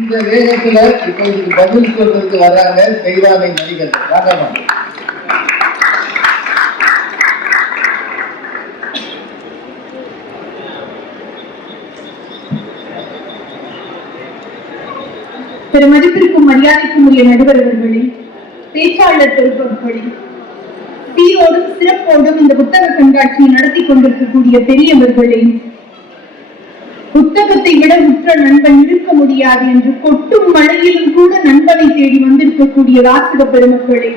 இந்த வேகத்துல இப்ப இதுக்கு பதில் சொல்றதுக்கு வர்றாங்க தெய்வானை நடிகர்கள். வாங்கம்மா. பெருமதிப்பிற்கும் மரியாதைக்கும் உரிய நடுவர் அவர்களே, பேச்சாளர் பெருமக்களே, சீரோடும் சிறப்போடும் இந்த புத்தக கண்காட்சியை நடத்தி கொண்டிருக்கக்கூடிய பெரியவர்களே, புத்தகத்தை விட உற்ற நண்பன் இருக்க முடியாது என்று கொட்டும் மழையிலும் கூட நண்பனை தேடி வந்திருக்கக்கூடிய வாசக பெருமக்களே,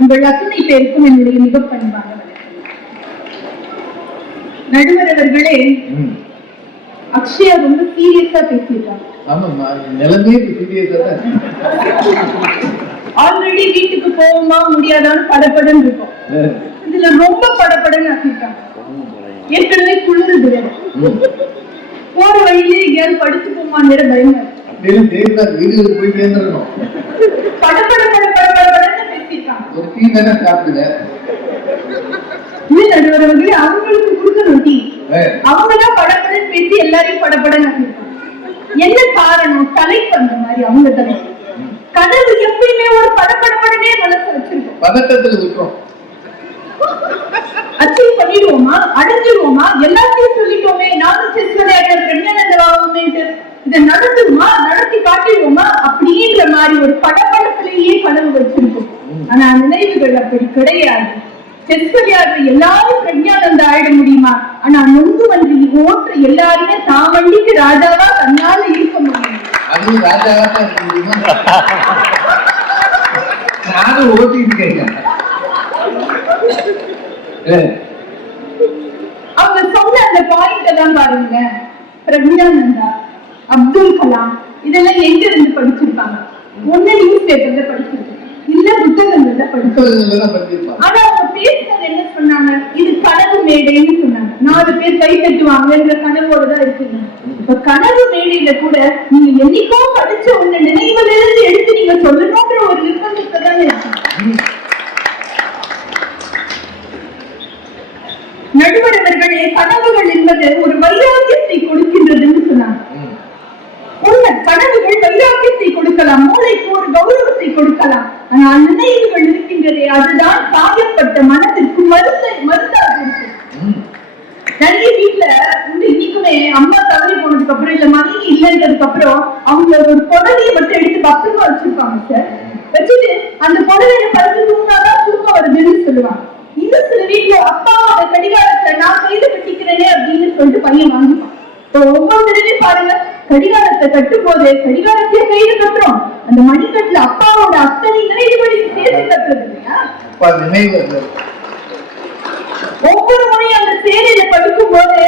உங்கள் அத்தனை பேருக்கும் என்னுடைய மிக பண்பான நடுவர் அவர்களே. அக்ஷயா ரொம்ப சீரியஸா பேசிட்டாங்க. ஆல்ரெடி வீட்டுக்கு போவோமா முடியாதான்னு படப்படன்னு இருக்கும். இதுல ரொம்ப படப்படன்னு ஆக்கிட்டாங்க. ஏற்கனவே குளிருது வேற. போற வழியிலே எங்கேயாவது படுத்து போமான்னு பயமா படப்பட படப்படன்னு பேசிட்டாங்க. நடுவர்களே, அவங்களுக்கு கொடுக்கணும் டீ. அவங்கதான் படப்படன்னு பேசி எல்லாரையும் படப்படன்னு ஆக்கிட்டாங்க. என்ன காரணம்? தலைப்பு அந்த மாதிரி அவங்க தலைப்பு. கனவு எப்பயுமே ஒரு படப்படப்படனே மனசு வச்சிருக்கோம். பதட்டத்துல விட்டுறோம். அச்சீவ் பண்ணிடுவோமா, அடைஞ்சிருவோமா, எல்லாத்தையும் சொல்லிட்டோமே, நானும் செஸ் விளையாடுற பிரஞானந்தவாவுமேட்டு இதை நடந்துருமா, நடத்தி காட்டிடுவோமா அப்படின்ற மாதிரி ஒரு படப்படத்திலேயே கனவு வச்சிருக்கோம். ஆனா நினைவுகள் அப்படி கிடையாது. செஸ் விளையாடுற எல்லாரும் பிரஞானந்த ஆயிட முடியுமா? ஆனா நொங்கு வண்டி ஓட்டுற எல்லாருமே தான் வண்டிக்கு ராஜாவா தன்னால இருக்க முடியும். அது ராஜாவா தான் இருக்க முடியுமா? நானும் ஓட்டிட்டு இருக்கேன். அவங்க சொன்ன அந்த பாயிண்ட் எல்லாம் பாருங்க. பிரஞானந்தா, அப்துல் கலாம் இதெல்லாம் எங்க இருந்து படிச்சிருப்பாங்க? ஒண்ணு நியூஸ் பேப்பர்ல படிச்சிருக்காங்க, இல்ல புத்தகங்கள்ல படிச்சிருப்பாங்க. ஆனா அவங்க பேசுறது என்ன சொன்னாங்க? இது கனவு மேடைன்னு சொன்னாங்க. 4 பேர் கை தட்டுவாங்கன்ற கனவோட தான் இருக்குங்க. இப்ப கனவு மேடையில கூட நீங்க என்னைக்கோ படிச்ச ஒண்ணு நினைவுல இருந்து எடுத்து நீங்க சொல்லணும்ன்ற ஒரு நிர்பந்தத்தை தான் இருக்கு. நடுவரவர்களே, கனவுகள் என்பது ஒரு வைராக்கியத்தை கொடுக்கின்றதுன்னு சொன்னாங்க. உண்மை, கனவுகள் வைராக்கியத்தை கொடுக்கலாம், மூளைக்கு ஒரு கௌரவத்தை கொடுக்கலாம். ஆனால் நினைவுகள் இருக்கின்றதே, அதுதான் காயப்பட்ட மனதிற்கு மருந்தாக இருக்கு. நிறைய வீட்டுல இன்னைக்குமே அம்மா தவறி போனதுக்கு அப்புறம் இல்ல மனைவி இல்லைன்றதுக்கு அப்புறம் அவங்க ஒரு புடவையை மட்டும் எடுத்து பத்திரமா வச்சிருப்பாங்க சார். வச்சுட்டு அந்த புடவையில படுத்து தூங்கினாதான் தூக்கம் வருதுன்னு சொல்லுவாங்க. இன்னும் சில வீட்டுல அப்பாவோட கடிகாரத்தை நான் கைது கட்டிக்கிறேனே அப்படின்னு சொல்லிட்டு பையன் வாங்கிப்பான். ஒவ்வொரு தடவையும் பாருங்க, கடிகாரத்தை கட்டும் போது கடிகாரத்தையே கைது கட்டுறோம், அந்த மணிக்கட்டுல அப்பாவோட அத்தனை நினைவுகளையும் சேர்த்து கட்டுறது இல்லையா? ஒவ்வொரு முறையும் அந்த சேலையில படுக்கும் போது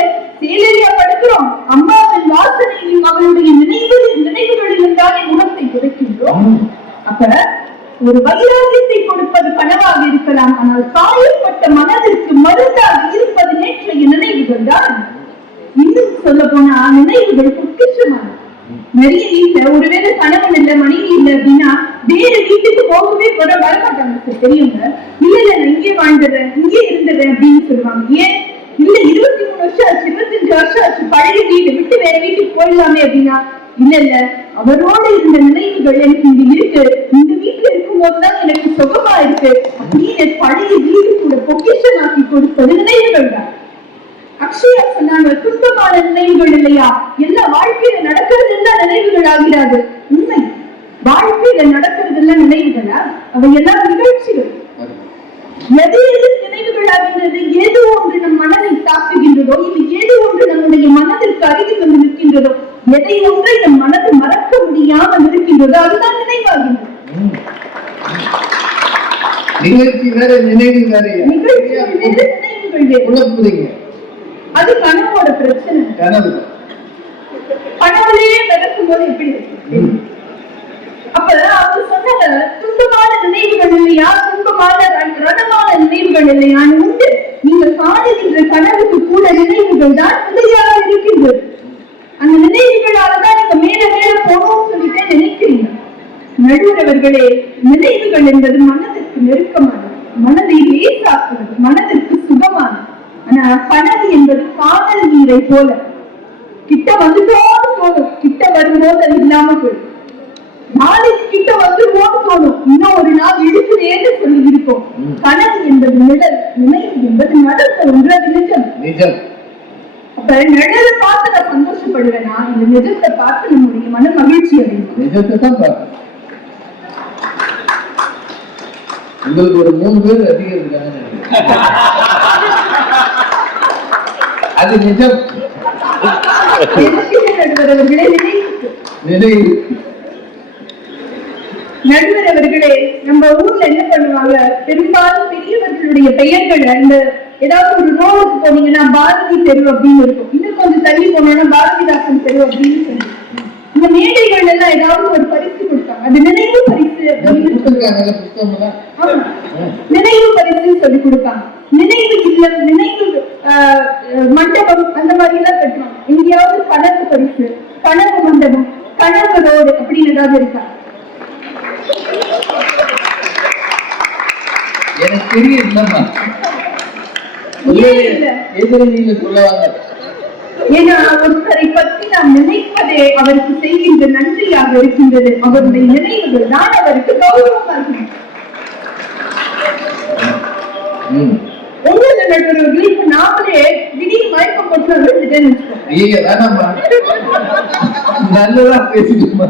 சேலையா படுக்கிறோம், அம்மாவின் வாசனையும் அவனுடைய நினைவுகளிலும் தானே முகத்தை துடைக்கின்றோம். அப்ப ஒரு வைராக்கியத்தை கொடுப்பது கனவாக இருக்கலாம், ஆனால் காயப்பட்ட மனதிற்கு மருந்தாக இருப்பது நேற்றைய நினைவுகள் தான். இன்னும் சொல்ல போனா நினைவுகள் பொக்கிஷமானது. நிறைய வீட்டுல ஒருவேளை கணவன் இல்ல மனைவி இல்லை அப்படின்னா வேற வீட்டுக்கு போகவே வரமாட்டாங்க. தெரியுங்க, இல்ல நான் இங்கே வாழ்ந்துடுறேன், இங்கே இருந்துடுறேன் அப்படின்னு சொல்லுவாங்க. ஏன் இல்ல 23 வருஷம் ஆச்சு, 25 வருஷம் ஆச்சு, பழைய வீடு விட்டு வேற வீட்டுக்கு போயிடலாமே அப்படின்னா, இல்ல அவரோட இருந்த நினைவுகள் எனக்கு இங்க இருக்கு, இந்த வீட்டுல இருக்கும் போதுதான் எனக்கு சுகமா இருக்கு அப்படின்னு பழைய வீடு கூட பொக்கிஷமாக்கி கொடுப்பது நினைவுகள் தான். அக்ஷயா சொன்னாங்க, துன்பமான நினைவுகள் இல்லையா, எல்லா வாழ்க்கையில நடக்கிறது எல்லாம் நினைவுகள் ஆகிறாது. உண்மை, வாழ்க்கையில நடக்கிறது எல்லாம் நினைவுகளா? அவை எல்லாம் நிகழ்ச்சிகள். எது எது நினைவுகள் ஆகின்றது? ஏதோ ஒன்று நம் மனதை தாக்குகின்றதோ, இது ஏதோ ஒன்று நம்முடைய மனதிற்கு அருகில் வந்து நிற்கின்றதோ, எதை ஒன்றை நம் மனது மறக்க முடியாமல் இருக்கின்றதோ அதுதான் நினைவாகின்றது. நிகழ்ச்சி வேற நினைவு வேற. நிகழ்ச்சி வேறு, நினைவுகள் வேறு. அது கனவோட பிரச்சனை. கனவுலயே நடக்கும் போது எப்படி இருக்கு? அப்ப அவங்க சொன்ன துன்பமான நினைவுகள் இல்லையா, துன்பமான ரணமான நினைவுகள் இல்லையான்னு உண்டு. நீங்க காணுகின்ற கனவுக்கு கூட நினைவுகள் தான் நிலையாக இருக்கின்றது. அந்த நினைவுகளாலதான் நீங்க மேல மேல போகணும்னு சொல்லிட்டு நினைக்கிறீங்க. நடுவரவர்களே, நினைவுகள் என்பது மனதிற்கு நெருக்கமானது, மனதை லேசாக்குவது, மனதிற்கு சுகமானது. ஆனா கனவு என்பது காதல் நீரை போல கிட்ட வந்துட்டோம்னு தோணும், கிட்ட வரும்போது அது இல்லாம போயிடும். நாளைக்கு கிட்ட வந்துருவோம்னு தோணும், இன்னும் ஒரு நாள் இருக்குதேன்னு சொல்லி இருக்கும். கனவு என்பது நிழல், நினைவு என்பது நடந்த ஒன்று, அது நிஜம். அப்ப நிழலை பார்த்து நான் சந்தோஷப்படுவேனா, இந்த நிஜத்தை பார்த்து நம்முடைய மன மகிழ்ச்சி அடையும். நிஜத்தை தான் பார்க்கணும். உங்களுக்கு ஒரு 3 பேர் அதிகம் இருக்காங்க, அது நிஜம். நடுவர் அவர்களே, நம்ம ஊர்ல என்ன பண்ணுவாங்க, பெரும்பாலும் பெரியவர்களுடைய பெயர்கள் இந்த ஏதாவது ஒரு ரோடுக்கு போனீங்கன்னா பாரதி தெரு அப்படின்னு இருக்கும், இன்னும் கொஞ்சம் தள்ளி போனோம்னா பாரதிதாசன் தெரு அப்படின்னு சொல்லி இந்த மேடைகள் எல்லாம் ஏதாவது ஒரு பரிசு கொடுத்தாங்க. அது நினைவு பரிசு, நினைவு பரிசு சொல்லி கொடுப்பாங்க. நினைவு இல்லம், நினைவு மண்டபம் அந்த மாதிரி எல்லாம் கட்டுவாங்க. எங்கேயாவது கனவு பரிசு, கனவு மண்டபம், கனவு ரோடு அப்படின்னு ஏதாவது இருக்கா? எனக்கு தெரியும். ஏன்னா ஒருத்தரை பற்றி நாம் நினைப்பதே அவருக்கு செய்கின்ற நன்றியாக இருக்கின்றது. அவருடைய நினைவுகள் தான் அவருக்கு கௌரவமாகும். உங்களோட நடுவர்கள் இப்ப நாமளே திடீர் மயக்கம் போட்டு விழுந்துட்டேன்னு வச்சுக்கோங்க. நல்லதா பேசிட்டுமா,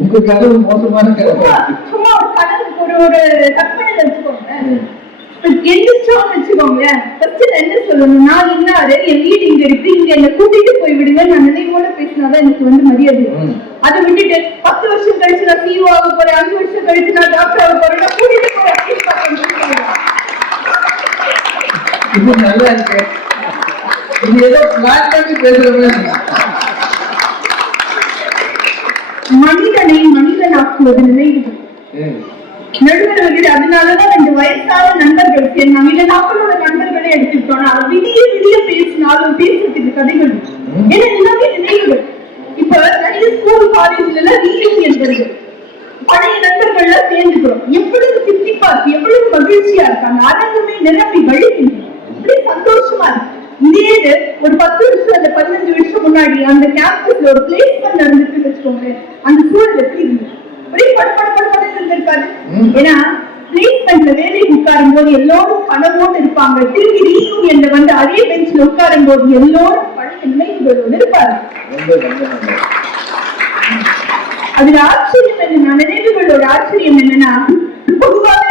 உங்க கனவு மோசமான கனவு. சும்மா ஒரு கனவு ஒரு கற்பனை வச்சுக்கோங்க, எந்திரிச்சோன்னு வச்சுக்கோங்களேன். என்ன சொல்லணும், நான் இன்னாரு, என் வீடு இங்க இருக்கு, இங்க என்ன கூட்டிட்டு போய் விடுங்க, நான் நினைவோட பேசினாதான் எனக்கு மரியாதை. அதை விட்டுட்டு 10 வருஷம் கழிச்சு நான் சிஓ ஆக போறேன், 5 வருஷம் கழிச்சு நான் டாக்டர் ஆக போறேன், நான் கூட்டிட்டு போறேன். இது நல்லா இருக்கு. இது ஏதோ பிளான் பண்ணி பேசுறேன். மனிதனை மனிதனாக்குவது நினைவுகள். நடுவர்கள் அதனாலதான் 2 வயசான நண்பர்கள் சேர்ந்தாங்க. இல்ல நம்மளோட நண்பர்களே எடுத்துக்கிட்டோம்னா விடிய விடிய பேசினாலும் பேசுறதுக்கு கதைகள், ஏன்னா எல்லாமே நினைவுகள். இப்ப நிறைய ஸ்கூல் காலேஜ்ல எல்லாம் ரீயூனியன் வருது, பழைய நண்பர்கள் எல்லாம் சேர்ந்துக்கிறோம். எவ்வளவு தித்திப்பாக்கு, எவ்வளவு மகிழ்ச்சியா இருக்காங்க, அரங்கமே நிரம்பி வழிகின்றன, இப்படி சந்தோஷமா இருக்கு. இதே ஒரு 10 வருஷம் அந்த 15 வருஷம் முன்னாடி அந்த கேம்பஸ்ல ஒரு பிளேஸ்மெண்ட் நடந்துட்டு வச்சுக்கோங்க, அந்த சூழல் எப்படி இருந்தது? இருக்காது. ஏன்னா பிளேஸ்மெண்ட்ல வேலைக்கு உட்காரும் போது எல்லோரும் கனவோடு இருப்பாங்க. திரும்பி ரீயூனியன்ல அதே பெஞ்ச்ல உட்காரும் போது எல்லோரும் பழைய நினைவுகளோடு இருப்பாங்க. அதுல ஆச்சரியம் என்னன்னா, நினைவுகளோட ஆச்சரியம் என்னன்னா, பொதுவாகவே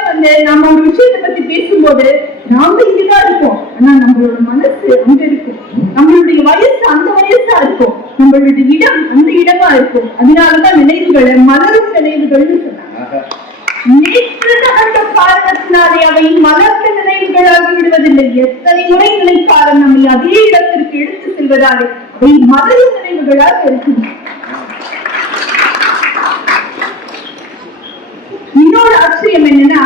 நாம ஒரு விஷயத்தை பத்தி பேசும்போது நாம இங்கதான் இருப்போம், ஆனா நம்மளோட மனசு அங்க இருக்கும், நம்மளுடைய வயசு அந்த வயசா இருக்கும், நம்மளுடைய இடம் அந்த இடமா இருக்கும். அதனாலதான் நினைவுகளை மலரும் நினைவுகள்னு சொன்னாங்க. நேற்று நடந்த காரணத்தினாலே அவை மலர்ந்த நினைவுகளாகி விடுவதில்லை. எத்தனை முறை நினைத்தாலும் நம்மை அதே இடத்திற்கு எடுத்து செல்வதாலே அவை மலரும் நினைவுகளாக இருக்கின்றன. இன்னொரு ஆச்சரியம் என்னன்னா,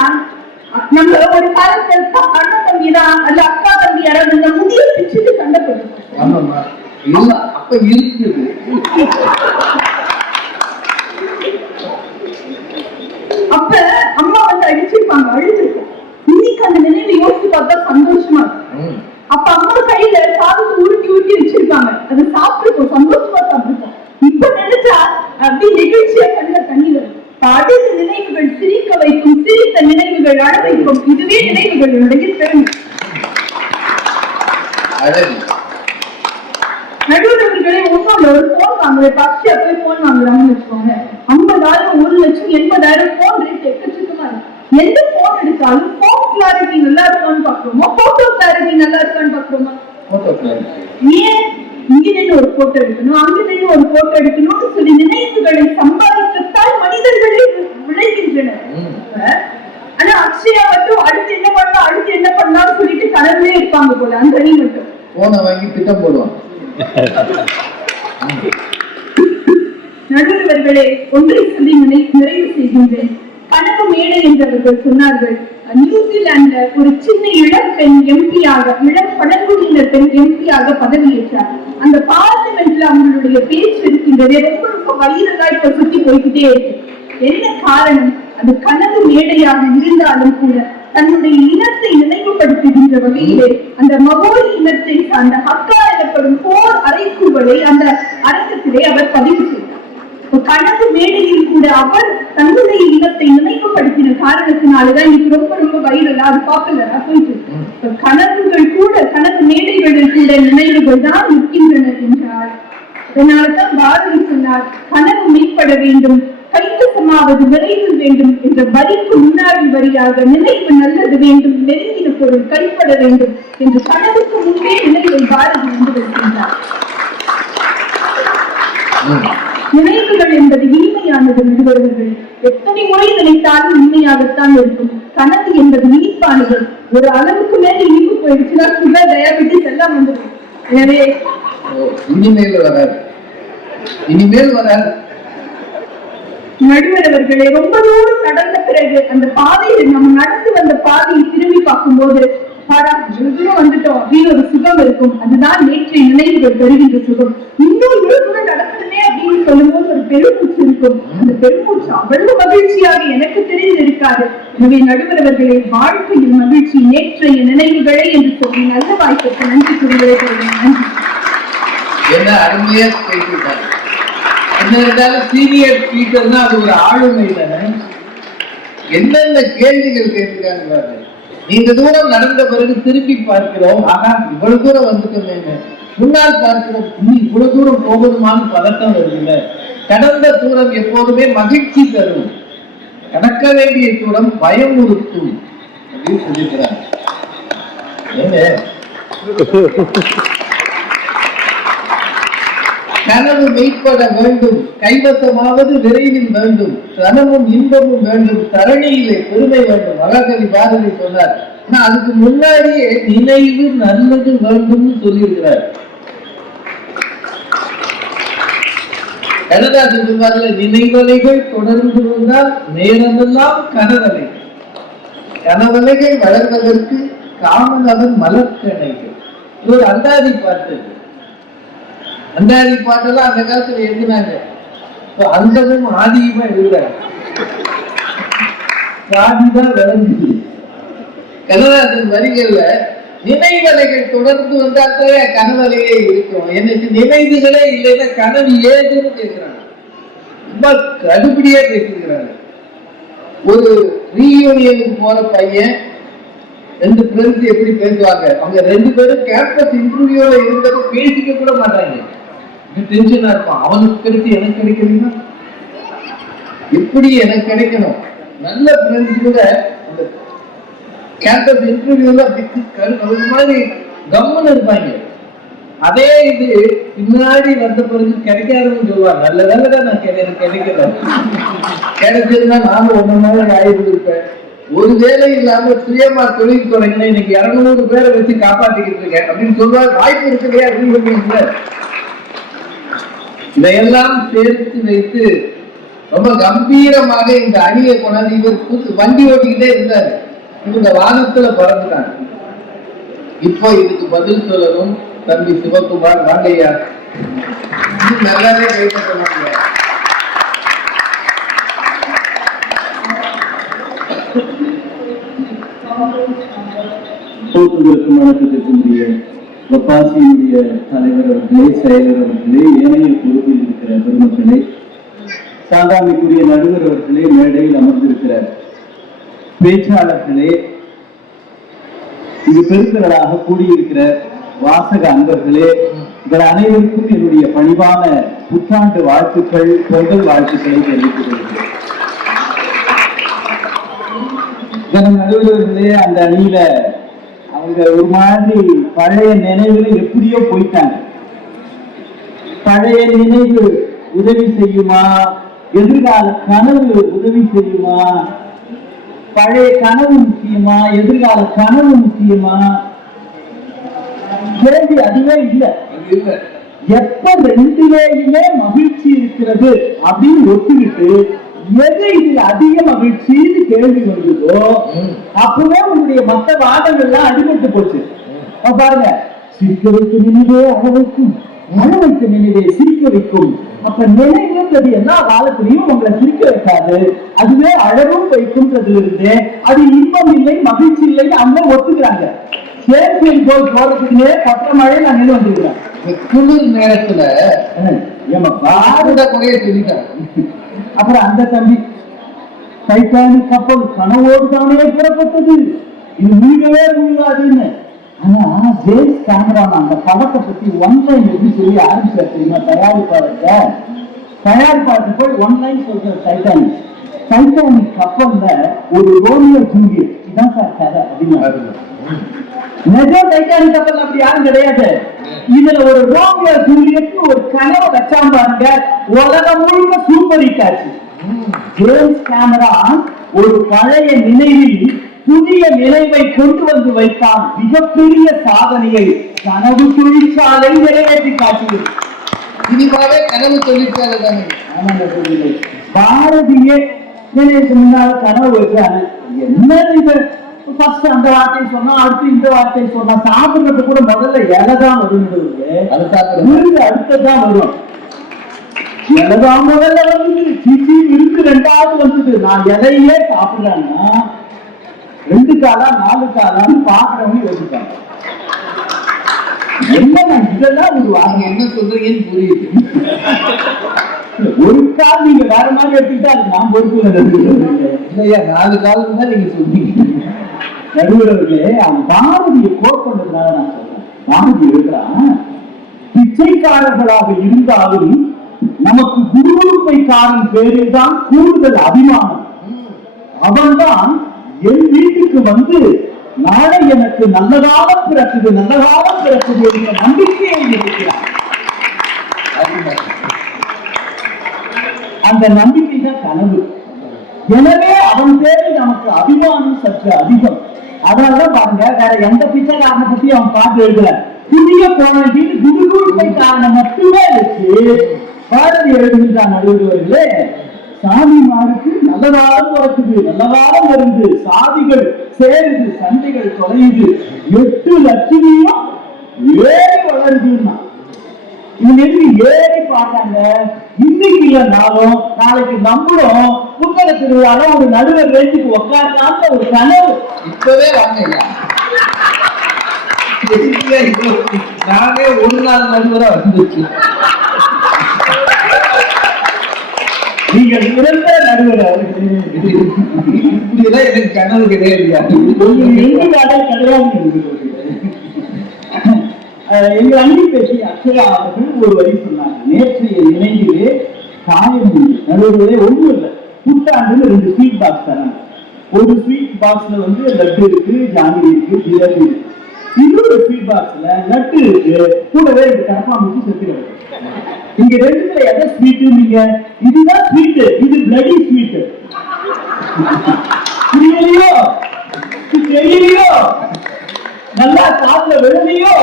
நம்ம ஒரு காலத்துல அண்ணன் தம்பி தான் அல்ல அக்கா தம்பி யாராவது இந்த முடிய பிச்சுட்டு சண்டை போட்டுருக்கோம். அப்ப அம்மா அடிச்சிருப்பாங்க, அழுதுருக்கும். இன்னைக்கு அந்த நினைவை யோசிச்சு பார்த்தா சந்தோஷமா இருக்கும். அப்ப அம்மா கையில சாதத்தை உருட்டி உருட்டி வச்சிருப்பாங்க, அதை சாப்பிட்டுருக்கோம், சந்தோஷமா சாப்பிட்டுருக்கோம். இப்ப நினைச்சா அப்படி நிகழ்ச்சியா கண்ட தண்ணி வரும். அடுத்த நினைவுகள் சிரிக்க வைக்கும், சிரித்த நினைவுகள் அழ வைக்கும். இதுவே நினைவுகளுடைய திறமை. நடுவர்களே, ஒன்னோட ஒரு போன் வாங்குற பக்ஷி அப்பவே போன் வாங்குறாங்கன்னு வச்சுக்கோங்க, 50,000 1 லட்சம் 80,000 போன் ரேட் எக்கச்சக்கமா இருக்கு. எந்த போன் எடுத்தாலும் போன் கிளாரிட்டி நல்லா இருக்கான்னு பாக்குறோமோ, போட்டோ கிளாரிட்டி நல்லா இருக்கான்னு பாக்குறோமா? ஏன் இங்க நின்று ஒரு போட்டோ எடுக்கணும், அங்க நின்று ஒரு போட்டோ எடுக்கணும்னு சொல்லி நினைவுகளை சம்பாதிக்கத்தால் மனிதர்களே விளைகின்றனர். ஆனா அக்ஷயா மட்டும் அடுத்து என்ன பண்ணலாம், அடுத்து என்ன பண்ணலாம்னு சொல்லிட்டு கனவுலே இருப்பாங்க போல. அந்த அணி மட்டும் போனை வாங்கி திட்டம் போடுவாங்க. நடுவர்களே, ஒன்றை சொல்லி நிறைவு செய்கின்றேன். கனவு மேடை என்றவர்கள் சொன்னார்கள், நியூசிலாந்துல ஒரு சின்ன இளம் பெண் எம்பியாக, இளம் பழங்குடியினர் பெண் எம்பியாக பதவியேற்றார். அந்த பார்லிமெண்ட்ல அவங்களுடைய பேச்சு இருக்கின்றதே ரொம்ப ரொம்ப வைரலா இப்ப சுத்தி போய்கிட்டே இருக்கு. என்ன காரணம்? அது கனவு மேடையாக இருந்தாலும் கூட தன்னுடைய இனத்தை நினைவுபடுத்துகின்ற வகையிலே அந்த மகோரி இனத்தை சார்ந்த ஹக்கா எனப்படும் போர் அறைக்கூவலை அந்த அரங்கத்திலே அவர் பதிவு செய்தார். கனவு மேடையில் கூட அவர் தன்னுடைய இல்லத்தை நினைவுபடுத்தின காரணத்தினாலதான் இன்னைக்கு ரொம்ப ரொம்ப வைரலா அது பாப்புலரா போயிட்டு. கனவுகள் கூட, கனவு மேடைகளில் கூட நினைவுகள் தான் இருக்கின்றன என்றார். அதனால்தான் பாரதி சொன்னார், கனவு மீட்பட வேண்டும், கைத்தசமாவது விரைவில் வேண்டும் என்ற வரிக்கு முன்னாடி வரியாக நினைவு நல்லது வேண்டும், நெருங்கின பொருள் கைப்பட வேண்டும் என்று கனவுக்கு முன்பே நினைவை பாரதி வந்து வருகின்றார். நினைவுகள் என்பது இனிமையானது. நடுவர்கள் எத்தனை முறை நினைத்தாலும் இனிமையாகத்தான் இருக்கும். கனவு என்பது இனிப்பானது. ஒரு அளவுக்கு மேல இனிப்பு போயிடுச்சுன்னா சுகர், டயாபெட்டிஸ் எல்லாம் வந்துடும். எனவே இனிமேல் வராது. நடுவர் அவர்களே, ரொம்ப தூரம் கடந்த பிறகு அந்த பாதையில் நம்ம நடந்து வந்த பாதையை திரும்பி பார்க்கும் போது தூரம் வந்துட்டோம் அப்படின்னு ஒரு சுகம் இருக்கும். அதுதான் நேற்றைய நினைவுகள் தருகின்ற சுகம். இன்னும் இவ்வளவு தூரம் நடக்கணுமே அப்படின்னு சொல்லும் போது ஒரு பெருமூச்சு இருக்கும். அந்த பெருமூச்சு அவ்வளவு மகிழ்ச்சியாக எனக்கு தெரிந்து இருக்காது. எனவே நடுவர் அவர்களே, வாழ்க்கையில் மகிழ்ச்சி நேற்றைய நினைவுகளே என்று சொல்லி நல்ல வாய்ப்புக்கு நன்றி கூறுகிறேன். என்ன அருமையா பேசிட்டாங்க. என்ன இருந்தாலும் சீனியர் ஸ்பீக்கர்னா அது ஒரு ஆளுமை தானே. என்னென்ன கேள்விகள் கேட்டிருக்காங்க பாருங்க. நீண்ட தூரம் நடந்த பிறகு திருப்பி பார்க்கிறோம், ஆனா இவ்வளவு தூரம் வந்துட்டோமே. முன்னால் பார்க்கிறோம், இவ்வளவு தூரம் போகணுமான்னு பதட்டம் வருதுல்ல. கடந்த தூரம் எப்போதுமே மகிழ்ச்சி தரும், கடக்க வேண்டிய தூரம் பயமுறுத்தும் அப்படின்னு சொல்லிக்கிறாங்க. கனவு மெய்ப்பட வேண்டும், கைவசமாவது விரைவில் வேண்டும், சனமும் இன்பமும் வேண்டும், தரணியிலே பெருமை வேண்டும். மகாகவி பாரதி சொன்னார். ஆனா அதுக்கு முன்னாடியே நினைவு நல்லது வேண்டும்னு சொல்லியிருக்கிறார். கண்ணதாசன் சொல்வார்ல, நினைவலைகள் தொடர்ந்து வந்தால் நேரமெல்லாம் கனவலை, கனவலைகள் வளர்வதற்கு காமனவன் மலர்கணைகள். இது ஒரு அந்தாதி பாட்டு. அந்தாதி பாட்டெல்லாம் அந்த காலத்துல எழுதினாங்க. அந்தமும் ஆதியுமா எழுதுறாங்க. ஆதிதான் விளங்குது. கண்ணதாசன் வரிகள்ல நினைவலைகள் தொடர்ந்து வந்தாலே கனவலையே இருக்கும். எனக்கு நினைவுகளே இல்லைன்னா கனவு ஏதுன்னு பேசுறாங்க. ரொம்ப கடுபடியா பேசுகிறாங்க. ஒரு ரீயூனியனுக்கு போற பையன், ரெண்டு ஃப்ரெண்ட்ஸ் எப்படி பேசுவாங்க, அவங்க ரெண்டு பேரும் கேம்பஸ் இன்டர்வியூல இருந்தப்ப பேசிக்க கூட மாட்டாங்க. டென்ஷனா இருப்பான். அவனுக்கு கிடைச்சி எனக்கு கிடைக்கணும்னா எப்படி எனக்கு கிடைக்கணும். நல்ல ஃப்ரெண்ட்ஸ் கூட அந்த கேம்பஸ் இன்டர்வியூல ஒரு மாதிரி கம்முன்னு இருப்பாங்க. அதே இது பின்னாடி வந்த பிறகு கிடைக்காதுன்னு சொல்லுவாங்க. நல்ல வேலைதான் நான் எனக்கு கிடைக்கல, கிடைச்சதுன்னா நானும் ஒன்னு நாள் ஆயிருப்பேன். ஒரு வேலை இல்லாம சுயமா தொழில் தொடங்கினா இன்னைக்கு 200 பேரை வச்சு காப்பாத்திக்கிட்டு இருக்கேன் அப்படின்னு சொல்லுவாங்க. வாய்ப்பு இருக்குல்லையா அப்படின்னு இதையெல்லாம் சேர்த்து வைத்து ரொம்ப கம்பீரமாக இந்த அணியை கொண்டாந்து இவர் வண்டி ஓட்டிக்கிட்டே இருந்தாரு. இவங்க வானத்துல பறந்துட்டாங்க. இப்போ இதுக்கு பதில் சொல்லணும் தம்பி சிவகுமார். வாங்கய்யா, நல்லாவே பேசுறாங்க. போக்குவரத்து மாநிலத்திற்குரிய வப்பாசியினுடைய தலைவர் அவர்களே, செயலர் அவர்களே, ஏனைய பொறுப்பில் இருக்கிற பெருமக்களே, சாதாமிக்குரிய நடுவர் அவர்களே, மேடையில் அமர்ந்திருக்கிற பேச்சாளர்களே, இது பெருக்களாக கூடியிருக்கிற வாசக அன்பர்களே, உங்கள் அனைவருக்கும் என்னுடைய பணிவான புத்தாண்டு வாழ்த்துக்கள், பொங்கல் வாழ்த்துக்களை தெரிவித்துக் கொள்கிறேன். நடுவர்களே, அந்த அணியில அவங்க ஒரு மாதிரி பழைய நினைவுல எப்படியோ போயிட்டாங்க. பழைய நினைவு உதவி செய்யுமா, எதிர்கால கனவு உதவி செய்யுமா, பழைய கனவு முக்கியமா, எதிர்கால கனவு முக்கியமா, கேள்வி அதுவே இல்லை. எப்ப ரெண்டுலேயுமே மகிழ்ச்சி இருக்கிறது அப்படின்னு ஒத்துக்கிட்டு எது இதுல அதிக மகிழ்ச்சின்னு கேள்வி வந்ததோ அப்பவே உங்களுடைய மற்ற வாதங்கள்லாம் அடிபட்டு போச்சு. பாருங்க, சிரிக்க வைக்கும் நினைவே அழ வைக்கும், அழ வைக்க நினைவே சிரிக்க வைக்கும். அப்ப நினைவுன்றது எல்லா காலத்திலையும் உங்களை சிரிக்க வைக்காது, அதுவே அழகும் வைக்கும்ன்றதுல இருந்து அது இன்பம் இல்லை மகிழ்ச்சி இல்லைன்னு அவங்க ஒத்துக்கிறாங்க. சரி போய் போறதுக்குன்னே பற்ற மழை நான் நின்று வந்துருக்கேன். குளிர் நேரத்துல ஏமாப்பா கூட குறைய சொல்லிட்டாங்க. அப்புறம் அந்த தம்பி டைட்டானிக் கப்பல் கனவோடு தானே புறப்பட்டது, இது முழுகவே முழுகாதுன்னு. ஆனா ஜேம்ஸ் கேமரான் அந்த படத்தை பத்தி ஒன்லைன் எப்படி சொல்லி ஆரம்பிச்சார் தெரியுமா? தயாரிப்பாளர் போய் ஒன்லைன் சொல்ற டைட்டானிக் கப்பல்ல ஒரு ரோமியோ ஜூலியட் இதான் சார் கதை அப்படின்னு. நிஜ டைட்டானிக் கப்பல் அப்படி யாரும் கிடையாது. இதுல ஒரு ரோமியோ ஜூலியட் ஒரு கனவை வச்சாம பாருங்க, உலகம் முழுக்க சூப்பர் ஹிட் ஆச்சு. ஜேம்ஸ் கேமரான் ஒரு பழைய நினைவில் புதிய நினைவை கொண்டு வந்து வைத்தான். மிகப்பெரிய சாதனையை கனவு தொழிற்சாலை நிறைவேற்றி காட்டியது. இனிமாவே கனவு தொழிற்சாலை தானே. பாரதியே முன்னால கனவு வச்சாங்க. என்ன இது ஃபர்ஸ்ட் அந்த வார்த்தையை சொன்னா, அடுத்து இந்த வார்த்தையை சொன்னா, சாப்பிடுறது கூட முதல்ல இலைதான் வரும், அடுத்ததான் வரும். இலைதான் முதல்ல வந்தது, சிச்சி இருக்கு ரெண்டாவது வந்தது. நான் இலையே சாப்பிடுறேன்னா 2 காலா 4 காலான்னு பாக்குறவங்க யோசிப்பாங்க. என்ன இதெல்லாம் ஒரு வாங்க என்ன சொல்றீங்கன்னு புரியுது. ஒரு கால் நீங்க வேற மாதிரி எடுத்துக்கிட்டா அது நான் பொறுப்பு இல்லையா? 4 காலம் தான் நீங்க சொன்னீங்க. நடுவர்களே, அவன் பாரதியை கோட் பண்றதுனால நான் சொல்றேன். பாரதி இருக்கிறான், பிச்சைக்காரர்களாக இருந்தாலும் நமக்கு குருவுப்பைக்காரன் பேரில் தான் கூடுதல் அபிமானம். அவன்தான் என் வீட்டுக்கு வந்து நாளை எனக்கு நல்ல காலம் பிறக்குது நல்ல காலம் பிறக்குது என்ற நம்பிக்கையை இருக்கிறான். அந்த நம்பிக்கை தான் கனவு. எனவே அவன் பேரில் நமக்கு அபிமானம் சற்று அதிகம். அதனாலதான் பாருங்க, வேற எந்த பிச்சைக்காரனை பத்தி அவன் பார்த்து எழுதல. புதிய கோணத்தில் குருகுருப்பைக்காரனை மட்டுமே வச்சு பாரதி எழுதுகின்றான். நடுவர்களே, சாமிமாருக்கு நல்ல காலம் பிறக்குது நல்ல காலம் வருது, சாதிகள் சேருது, சண்டைகள் தொலையுது, 8 லட்சுமியும் ஏறி வளருதுன்னா இவங்க ஏறி பார்த்தாங்க. இன்னைக்கு இல்லைனாலும் நாளைக்கு நம்மளும் புத்தக திருவிழால ஒரு நடுவர் ரேஞ்சுக்கு உட்காரலாம்னு ஒரு கனவு. இப்பவே வாங்க, நானே ஒரு நாள் நடுவரா வந்துச்சு. நீங்கள் இறந்த நடுவர் இப்படியெல்லாம் எனக்கு கனவு கிடையாது. எங்க அண்ணி பேசி அக்ஷரா அவர்கள் ஒரு வரி சொன்னாங்க. நேற்றைய நினைவிலே காயம் உண்டு. நடுவர்களே, ஒன்றும் இல்லை, புத்தாண்டுன்னு 2 ஸ்வீட் பாக்ஸ் தராங்க. ஒரு ஸ்வீட் பாக்ஸ்ல வந்து லட்டு இருக்கு, ஜாங்கிரி இருக்கு, ஜிலேபி இருக்கு. இன்னொரு ஸ்வீட் பாக்ஸ்ல லட்டு இருக்கு, கூடவே 2 கரப்பாம்பூச்சி செத்து இருக்கு. இங்க 2த்துல எதை ஸ்வீட்? நீங்க இதுதான் ஸ்வீட், இது பிளடி ஸ்வீட். புரியலையோ? தெரியலையோ? நல்லா காதுல விழலையோ?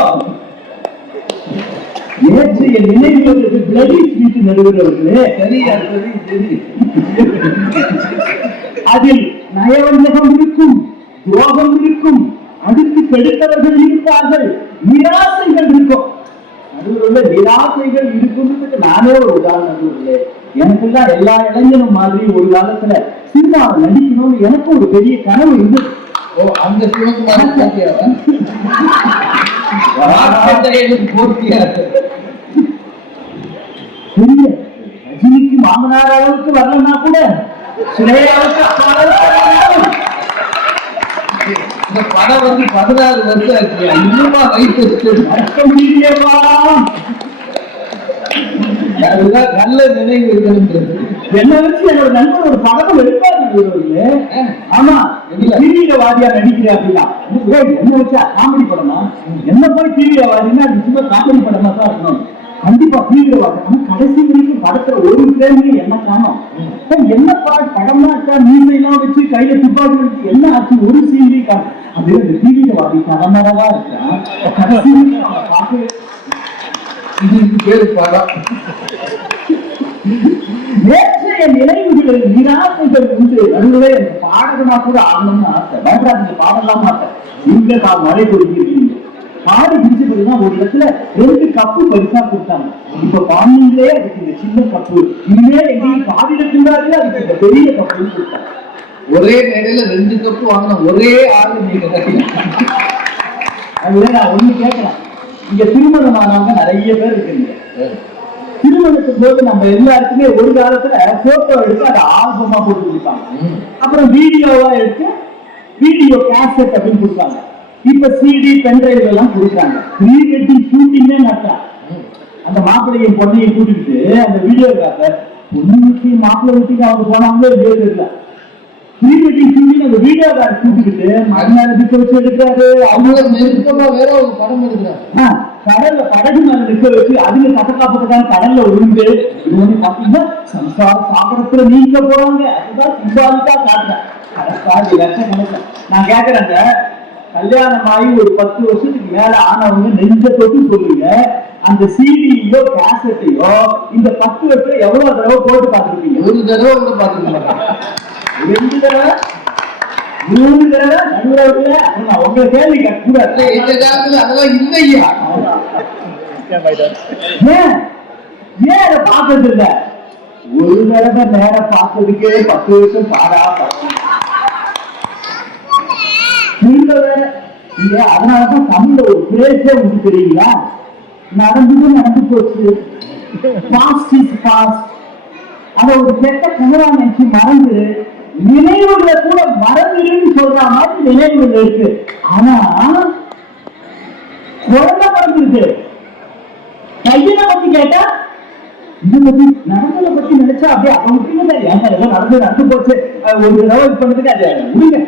நேற்றைய நினைவுகளுக்கு பிளடி ஸ்வீட் நடுவர்களே. சரியா? சரி. அதில் நயவஞ்சகம் இருக்கும், துரோகம் இருக்கும், அடுத்து கெடுத்தவர்கள் இருப்பார்கள், நிராசைகள் இருக்கும். நடுவர்களே, நிராசைகள் இருக்கும்ன்றதுக்கு நானே ஒரு உதாரணம் நடுவர்களே. எனக்குலாம் எல்லா இளைஞரும் மாதிரி ஒரு காலத்துல சினிமாவை நடிக்கணும்னு எனக்கு ஒரு பெரிய கனவு இருந்தது. ஓ, அந்த சிவகுமார் போட்டியா ரஜினிக்கு மாமனார் அளவுக்கு வரலன்னா கூட சிலையாவுக்கு இந்த படம் வந்து 16 வருஷம் ஆச்சு, இன்னுமா வயசு அதுதான் நல்ல நினைவு இருக்கிறது. என்ன வச்சு என்னோட நண்பர் ஒரு படம் எடுப்பாரு. ஆமா, டிவியில வாதியா நடிக்கிறேன் அப்படின்னா என்ன வச்சா காமெடி படமா? என்ன போய் டிவியில வாதினா அது சும்மா காமெடி படமா தான் இருக்கணும். கண்டிப்பா டிவியில வாங்க. கடைசி வரைக்கும் படத்துல ஒரு ஃப்ரேம்லயும் என்ன காணும்? என்ன படமா இருக்கா? மீசையெல்லாம் வச்சு கையில துப்பாக்கி வச்சு என்ன ஆச்சு? ஒரு சீனே காணும். அது அந்த டிவியில வாதி தரமரவா இருக்கிறான். கடைசி வரைக்கும் அவனை பார்க்க இதுக்கு பேரு படம். நேற்றைய நினைவுகளில் நிராசைகள் உண்டு. நடுவே பாடகமா கூட ஆகணும்னு ஆசை. பயப்படாதீங்க, பாடலாம் மாட்டேன். நீங்க தான் மழை கொடுத்திருக்கீங்க. பாடி பிடிச்சதுதான் ஒரு இடத்துல 2 கப்பு பரிசா கொடுத்தாங்க. இப்ப பாண்டிலே அதுக்கு இந்த சின்ன கப்பு, இனிமே எங்கேயும் பாடிடக்கூடாது, அதுக்கு இந்த பெரிய கப்புன்னு கொடுத்தாங்க. ஒரே மேடையில 2 கப்பு வாங்கின ஒரே ஆளு நீங்க. அதுல நான் ஒண்ணு கேட்கலாம். இங்க திருமணமானவங்க நிறைய பேர் இருக்கீங்க. திருமணத்துக்கு போது நம்ம எல்லாருக்குமே ஒரு காலத்துல போட்டோ எடுத்து அதை ஆல்பமா போட்டு கொடுப்பாங்க. அப்புறம் வீடியோவா எடுத்து வீடியோ கேசட் அப்படின்னு கொடுப்பாங்க. இப்ப சிடி பென்டிரைவ் எல்லாம் கொடுக்குறாங்க. ப்ரீ வெட்டிங் ஷூட்டிங்கே நடத்தான். அந்த மாப்பிள்ளையும் பொண்ணையும் கூட்டிட்டு அந்த வீடியோகிராஃபர் பொண்ணு வீட்டு மாப்பிள்ளை வீட்டுக்கு அவங்க போனாங்களே தெரியல. ப்ரீ வெட்டிங் ஷூட்டிங் அந்த வீடியோகிராஃபர் கூட்டிட்டு மறுநாள் வச்சு எடுக்கிறாரு. அவங்கள நெருக்கமா வேற ஒரு படம் எடுக்கிறாங்க. கடல்ல படகு மேல நிக்க வச்சு அதுல கட்டக்காப்பதுக்கான கடல்ல உருண்டு இது வந்து பாத்தீங்கன்னா சம்சார சாகரத்துல நீங்க போறாங்க. அதுதான் சிம்பாலிக்கா காட்டுறேன். லட்சக்கணக்கில் நான் கேக்குறேங்க, கல்யாணம் ஆகி ஒரு 10 வருஷத்துக்கு மேல ஆனவங்க நெஞ்ச தொட்டு சொல்லுங்க, அந்த சிடியோ கேசட்டையோ இந்த 10 வருஷம் எவ்வளவு தடவை போட்டு பார்த்துருப்பீங்க? ஒரு தடவை கூட பார்த்துருக்கீங்க, 2 தடவை 3 தடவை நடுவுல உங்களை கேள்வி கேட்கக்கூடாது. எங்க காலத்துல அதெல்லாம் இல்லையா? ஏன் அதை பார்க்கறது இல்ல? ஒரு தடவை நேரம் பார்த்ததுக்கே 10 வருஷம் பாடா அதனாலதான் தமிழ்ல ஒரு பிரேசே உங்களுக்கு தெரியுங்களா? நடந்து போச்சு, பாஸ்ட் இஸ் பாஸ்ட். அத ஒரு கெட்ட கனவா நினைச்சு மறந்து நினைவுகளை கூட மறந்துருன்னு சொல்ற மாதிரி நினைவுகள் இருக்கு. ஆனா குழந்தை மறந்துருக்கு. பையனை பத்தி கேட்டா இதை பத்தி நடந்ததை பத்தி நினைச்சா அப்படியே அவங்க நடந்து போச்சு ஒரு தடவை பண்ணதுக்கு அது விடுங்க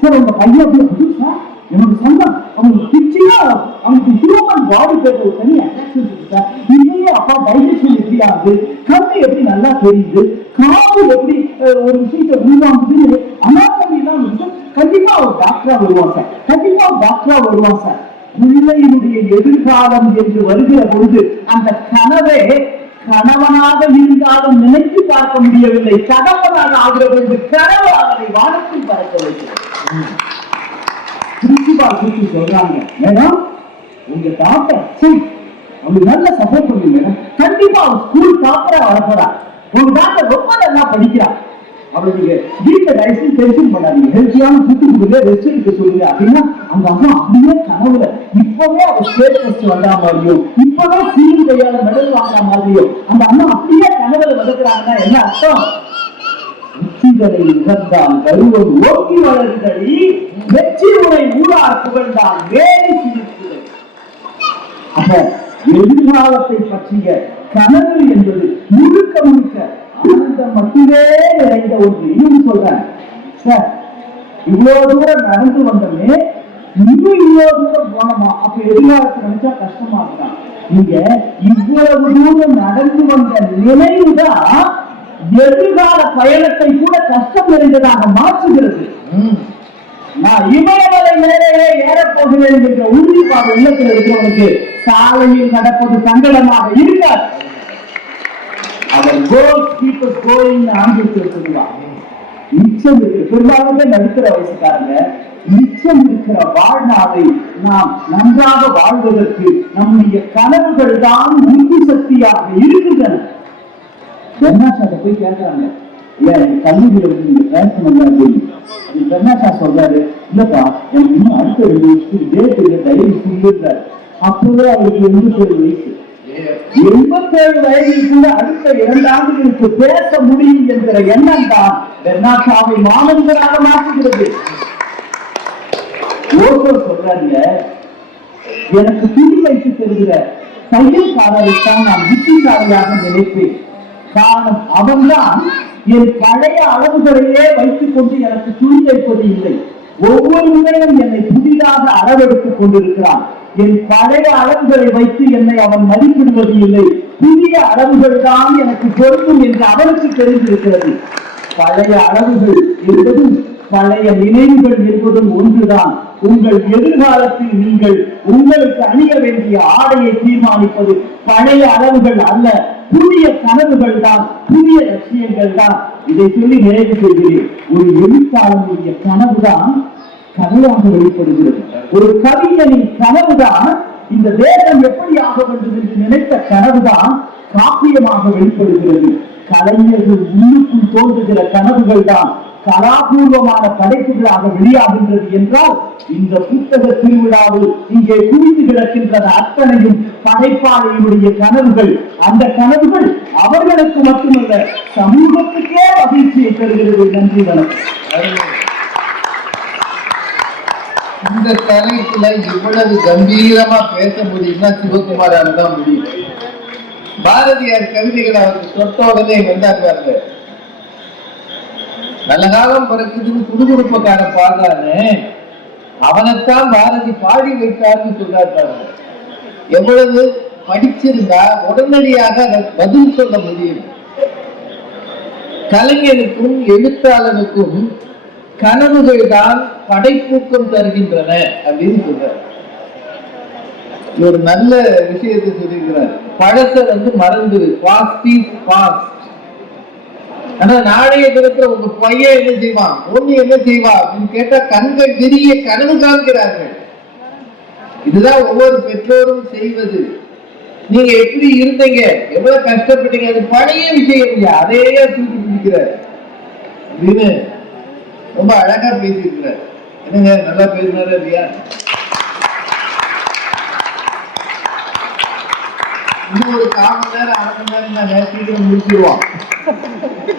சார். உங்க பையன் அப்படி சார் என்னோட சொந்தம் அவங்க பிச்சியா அவங்களுக்கு ஹியூமன் பாடி பேர் ஒரு தனி அட்ராக்ஷன் இருக்கு சார். இதுலயே அப்பா டைஜஷன் எப்படி ஆகுது, கண்ணு எப்படி நல்லா தெரியுது, காது எப்படி ஒரு விஷயத்தை உருவாங்குது, அனாட்டமி எல்லாம் கண்டிப்பா ஒரு டாக்டரா வருவான் சார். கண்டிப்பா ஒரு டாக்டரா வருவான் சார். பிள்ளையினுடைய எதிர்காலம் என்று வருகிற பொழுது அந்த கனவை கணவனாக இருந்தாலும் நினைத்து பார்க்க முடியவில்லை. கணவனாக ஆகிற பொழுது கனவு அவரை வானத்தில் பறக்க வைக்கிறது. பிரின்சிபால் கூட்டி சொல்றாங்க, மேடம் உங்க டாக்டர் அவங்க நல்ல சப்போர்ட் பண்ணுங்க மேடம், கண்டிப்பா அவர் ஸ்கூல் டாக்டரா வரப்போறா. உங்க டாக்டர் ரொம்ப நல்லா படிக்கிறார், அவரை நீங்க வீட்டை டைசன் டென்ஷன் பண்ணாதீங்க, ஹெல்த்தியான ஃபுட்டு கொடுங்க, ரெஸ்ட் எடுக்க சொல்லுங்க அப்படின்னா அந்த அம்மா அப்படியே கனவுல இப்பவே அவர் ஸ்டேட் ஃபர்ஸ்ட் வந்தா மாதிரியும் இப்பவே சீன் கையால மெடல் வாங்குற மாதிரியும் அந்த அம்மா அப்படியே கனவுல வளர்க்கிறாங்கன்னா என்ன அர்த்தம்? உச்சிகளை உகந்தான் கருவம் ஓக்கி வளர்ந்தடி வெற்றி உரை ஊரார் புகழ்ந்தான் வேலை சிரிக்குதை. அப்ப எதிர்காலத்தை பற்றிய கனவு என்பது முழுக்க முழுக்க ஆனந்தம் மட்டுமே நிறைந்த ஒன்று. இன்னும் சொல்றேன் சார், இவ்வளவு தூரம் நடந்து வந்தோமே இன்னும் இவ்வளவு தூரம் போனோமா? அப்ப எதிர்காலத்தை நினைச்சா கஷ்டமா இருக்கான். நீங்க இவ்வளவு தூரம் நடந்து வந்த நினைவுதான் எதிர்கால பயணத்தை கூட கஷ்டம் நிறைந்ததாக மாற்றுகிறது. நான் இமயமலை மேலேயே ஏறப்போகிறேன் என்ற உறுதிப்பாடு உள்ளத்தில் இருக்கிறவனுக்கு சாலையில் நடப்பது சங்கடமாக இருக்காது. அவர் ஆங்கிலத்தில் சொல்லுவார். மிச்சம் இருக்கு, பெரும்பாலுமே நடுத்தர வயசுக்காரங்க மிச்சம் இருக்கிற வாழ்நாளை நாம் நன்றாக வாழ்வதற்கு நம்முடைய கனவுகள் தான் உறுதி சக்தியாக இருக்கின்றன. பெர்னாஷாட்ட போய் கேட்கிறாங்க, கல்லூரியில வந்து நீங்க பேசணும். பெர்னாஷா சொல்றாரு, இல்லப்பா எனக்கு இன்னும் அடுத்த 2 வருஷத்துக்கு டேட் இல்லை, டைரி சொல்லிடுறாரு. அப்பவே அவருக்கு 87 வயசு. 87 வயதில் கூட அடுத்த 2 ஆண்டுகளுக்கு பேச முடியும் என்கிற எண்ணம் தான் பெர்னாஷாவை மாணவர்களாக மாற்றுகிறது. ஒருவர் சொல்றாங்க, எனக்கு துணி வைத்து தருகிற தையல்காரரைத்தான் நான் புத்திசாலியாக நினைப்பேன். காரணம் அவன்தான் என் பழைய அளவுகளையே வைத்துக் கொண்டு எனக்கு துணி வைப்பது இல்லை. ஒவ்வொரு முறையும் என்னை புதிதாக அளவெடுத்துக் கொண்டிருக்கிறான். என் பழைய அளவுகளை வைத்து என்னை அவன் மதிப்பிடுவது இல்லை. புதிய அளவுகள் தான் எனக்கு பொருந்தும் என்று அவனுக்கு தெரிந்திருக்கிறது. பழைய அளவுகள் என்பதும் பழைய நினைவுகள் என்பதும் ஒன்றுதான். உங்கள் எதிர்காலத்தில் நீங்கள் உங்களுக்கு அணிய வேண்டிய ஆடையை தீர்மானிப்பது பழைய அளவுகள் அல்ல, புதிய கனவுகள் தான், புதிய லட்சியங்கள் தான். இதை சொல்லி நிறைவு செய்கிறேன். ஒரு எழுத்தாளனுடைய கனவுதான் கதையாக வெளிப்படுகிறது. ஒரு கவிஞனின் கனவுதான் இந்த தேசம் எப்படி ஆக வேண்டும் என்று நினைத்த கனவுதான் காப்பியமாக வெளிப்படுகிறது. கலைஞர்கள் உள்ளுக்குள் தோன்றுகிற கனவுகள் தான் கலாபூர்வமான படைப்புகளாக வெளியாகின்றது என்றால் இந்த புத்தக திருவிழாவில் இங்கே குவிந்து கிடக்கின்றது அத்தனையும் படைப்பாளியுடைய கனவுகள். அந்த கனவுகள் அவர்களுக்கு மட்டுமல்ல, சமூகத்துக்கே மகிழ்ச்சியை தருகிறது. நன்றி, வணக்கம். இந்த தலைப்புல இவ்வளவு கம்பீரமா பேச முடியும்னா சிவகுமாரால் தான் முடியும். பாரதியார் கவிதைகள் அவருக்கு சொத்த உடனே வந்தாங்க. நல்ல காலம் பிறக்குதுன்னு குடுகுடுப்பக்காரன் பாடுறானே, அவனைத்தான் பாரதி பாடி வைத்தார்னு சொல்றாரு. எவ்வளவு படிச்சிருந்தா உடனடியாக பதில் சொல்ல முடியும். கலைஞனுக்கும் எழுத்தாளனுக்கும் கனவுகள் தான் படைப்பூக்கம் தருகின்றன அப்படின்னு சொல்றார். ஒரு நல்ல விஷயத்தை சொல்லியிருக்கிறார். பழச மறந்து பாஸ்ட். ஆனா நாளைய தினத்துல உங்க பையன் என்ன செய்வான், பொண்ணு என்ன செய்வா அப்படின்னு கேட்டா கண்கள் விரிய கனவு காண்கிறார்கள். இதுதான் ஒவ்வொரு பெற்றோரும் செய்வது. நீங்க எப்படி இருந்தீங்க, எவ்வளவு கஷ்டப்பட்டீங்க, அது பழைய விஷயம் இல்லையா, அதையே தூக்கி பிடிக்கிறார் அப்படின்னு ரொம்ப அழகா பேசியிருக்கிறார். என்னங்க நல்லா பேசினாரு இல்லையா? இன்னும் ஒரு 1/4 மணி நேரம் 1/2 மணி நேரம் நாங்க சீக்கிரம் முடிச்சிருவோம்.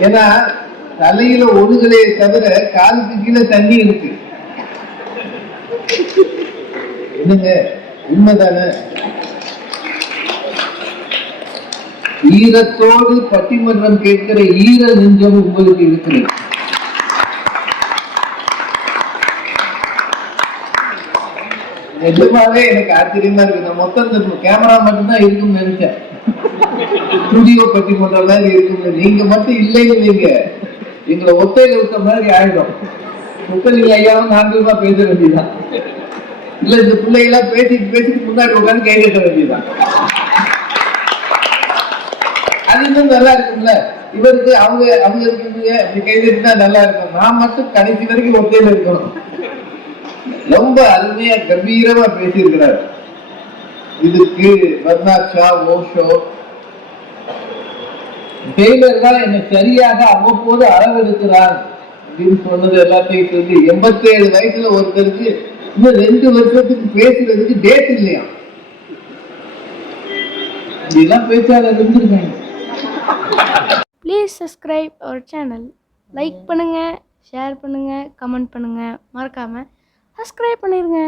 ஏன்னா தலையில ஒழுகலையே தவிர காலுக்கு கீழே தண்ணி இருக்கு. என்னங்க உண்மைதானே? ஈரத்தோடு பட்டிமன்றம் கேட்கிற ஈர நெஞ்சம் உங்களுக்கு இருக்கிறது. நிஜமாவே எனக்கு ஆச்சரியமா இருக்கு. நான் மொத்தம் கேமரா மட்டும்தான் இருக்கும்னு நினைச்சேன். ஸ்டுடியோ பட்டிமன்றம் மாதிரி இருக்கும். நீங்க மட்டும் இல்லைன்னு நீங்க எங்களை ஒத்தையில விட்ட மாதிரி ஆயிடும். முத்தலிங்க ஐயாவும் நாங்களுமா பேச வேண்டியதுதான். இல்ல இந்த பிள்ளைகளாம் பேசிட்டு முன்னாடி உட்காந்து கை கட்ட வேண்டியதுதான். அது இன்னும் நல்லா இருக்கும்ல. இவருக்கு அவங்க இருக்கீங்க அப்படி கை கட்டினா நல்லா இருக்கும். நான் மட்டும் கடைசி வரைக்கும் ஒத்தையில இருக்கணும். ரொம்ப அருமையா கம்பீரமா பேசியிருக்கிறார். இதுக்கு பர்னாட் ஷா, ஓஷோ, டெய்லர் தான் என்னை சரியாக அவ்வப்போது அளவெடுக்கிறார் அப்படின்னு சொன்னது எல்லாத்தையும் சொல்லி 87 வயசுல ஒருத்தருக்கு இன்னும் 2 வருஷத்துக்கு பேசுறதுக்கு டேட் இல்லையா? இதெல்லாம் பேச்சாளர் இருந்திருக்காங்க. ப்ளீஸ் சப்ஸ்கிரைப் அவர் சேனல். லைக் பண்ணுங்க, ஷேர் பண்ணுங்க, கமெண்ட் பண்ணுங்க, மறக்காம சப்ஸ்கிரைப் பண்ணிருங்க.